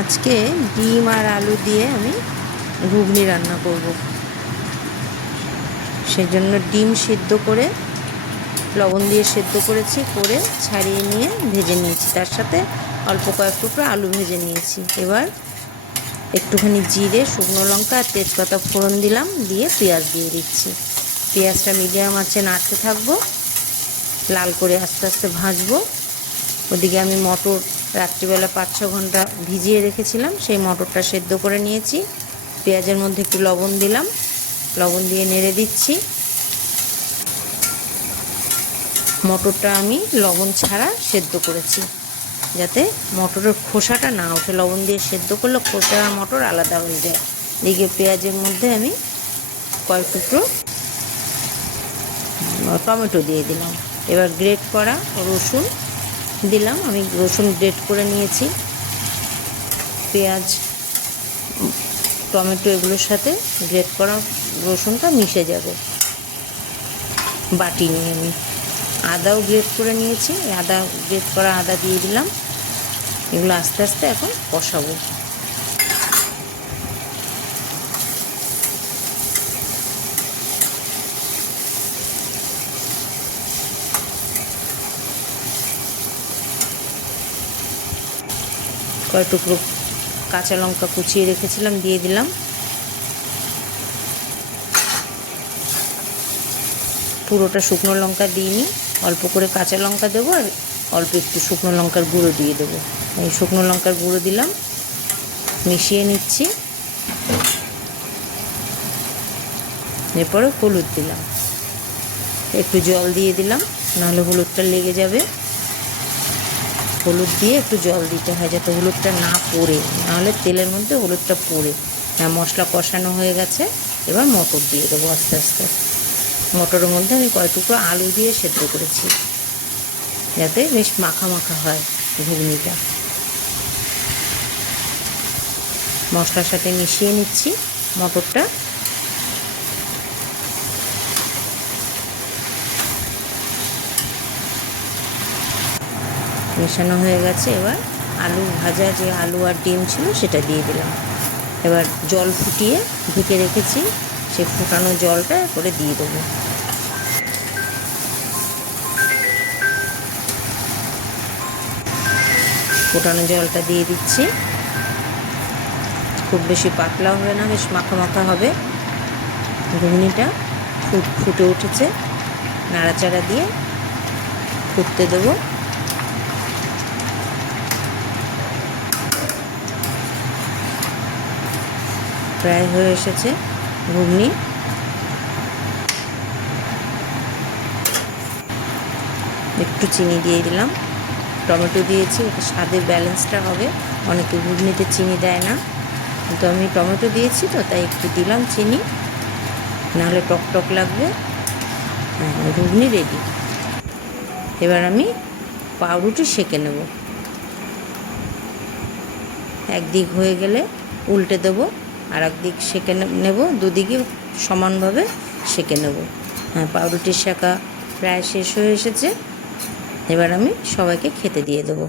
আজকে ডিম আর আলু দিয়ে আমি ঘুগনি রান্না করব। সেজন্য ডিম সিদ্ধ করে লবণ দিয়ে সিদ্ধ করেছি, করে ছাড়িয়ে নিয়ে ভেজে নিয়েছি। তার সাথে অল্প কয়েক টুকরো আলু ভেজে নিয়েছি। এবার একটুখানি জিরে, শুকনো লঙ্কা আর তেজপাতা ফোড়ন দিলাম, দিয়ে পেঁয়াজ দিয়ে দিচ্ছি। পেঁয়াজটা মিডিয়াম আঁচে নাড়তে থাকবো, লাল করে আস্তে আস্তে ভাজবো। ওদিকে আমি মটর রাত্রিবেলা 5-6 ঘন্টা ভিজিয়ে রেখেছিলাম, সেই মটরটা সেদ্ধ করে নিয়েছি। পেঁয়াজের মধ্যে একটু লবণ দিলাম, লবণ দিয়ে নেড়ে দিচ্ছি। মটরটা আমি লবণ ছাড়া সেদ্ধ করেছি, যাতে মটরের খোসাটা না ওঠে। লবণ দিয়ে সেদ্ধ করলে খোসা আর মটর আলাদা হয়ে যায়। এদিকে পেঁয়াজের মধ্যে আমি কয়েক টুকরো টমেটো দিয়ে দিলাম। এবার গ্রেট করা রসুন দিলাম, আমি রসুন গ্রেট করে নিয়েছি। পেঁয়াজ, টমেটো এগুলোর সাথে গ্রেট করা রসুনটা মিশে যাবে। বাটি নিয়ে আমি আদাও গ্রেট করে নিয়েছি, গ্রেট করা আদা দিয়ে দিলাম। এগুলো আস্তে আস্তে এখন কষাবো। কয়েক টুকরো কাঁচা লঙ্কা কুচিয়ে রেখেছিলাম, দিয়ে দিলাম। পুরোটা শুকনো লঙ্কা দিইনি, অল্প করে কাঁচা লঙ্কা দেবো আর অল্প একটু শুকনো লঙ্কার গুঁড়ো দিয়ে দেবো। এই শুকনো লঙ্কার গুঁড়ো দিলাম, মিশিয়ে নিচ্ছি। এরপরে হলুদ দিলাম, একটু জল দিয়ে দিলাম, নাহলে হলুদটা লেগে যাবে। হলুদ দিয়ে একটু জল দিতে হয়, যাতে হলুদটা না পড়ে, নাহলে তেলের মধ্যে হলুদটা পড়ে। হ্যাঁ, মশলা কষানো হয়ে গেছে। এবার মটর দিয়ে দেবো আস্তে আস্তে। মটরের মধ্যে আমি কয়েক টুকরো আলু দিয়ে সেদ্ধ করেছি, যাতে বেশ মাখা মাখা হয় ঘুগনিটা। মশলার সাথে মিশিয়ে নিচ্ছি মটরটা। মেশানো হয়ে গেছে। এবার আলু ভাজা যে আলু আর ডিম ছিল সেটা দিয়ে দিলাম। এবার জল ফুটিয়ে ঢেকে রেখেছি, সে ফুটানো জলটা করে দিয়ে দেবো। ফুটানো জলটা দিয়ে দিচ্ছি। খুব বেশি পাতলা হবে না, বেশ মাখা মাখা হবে। ঘুগনিটা ফুটে উঠেছে, নাড়াচাড়া দিয়ে ফুটতে দেবো। প্রায় হয়ে এসেছে ঘুগনি। একটু চিনি দিয়ে দিলাম, টমেটো দিয়েছি, এটা স্বাদের ব্যালেন্সটা হবে। অনেকে ঘুগনিতে চিনি দেয় না, কিন্তু আমি টমেটো দিয়েছি তো তাই একটু দিলাম চিনি, নাহলে টক টক লাগবে। হ্যাঁ, ঘুগনি রেডি। এবার আমি পাউরুটি সেঁকে নেব। একদিক হয়ে গেলে উল্টে দেবো, আর একদিক সেঁকে নেব। দুদিকে সমানভাবে সেঁকে নেব। হ্যাঁ, পাউরুটির সেঁকা প্রায় শেষ হয়ে এসেছে। এবার আমি সবাইকে খেতে দিয়ে দেবো।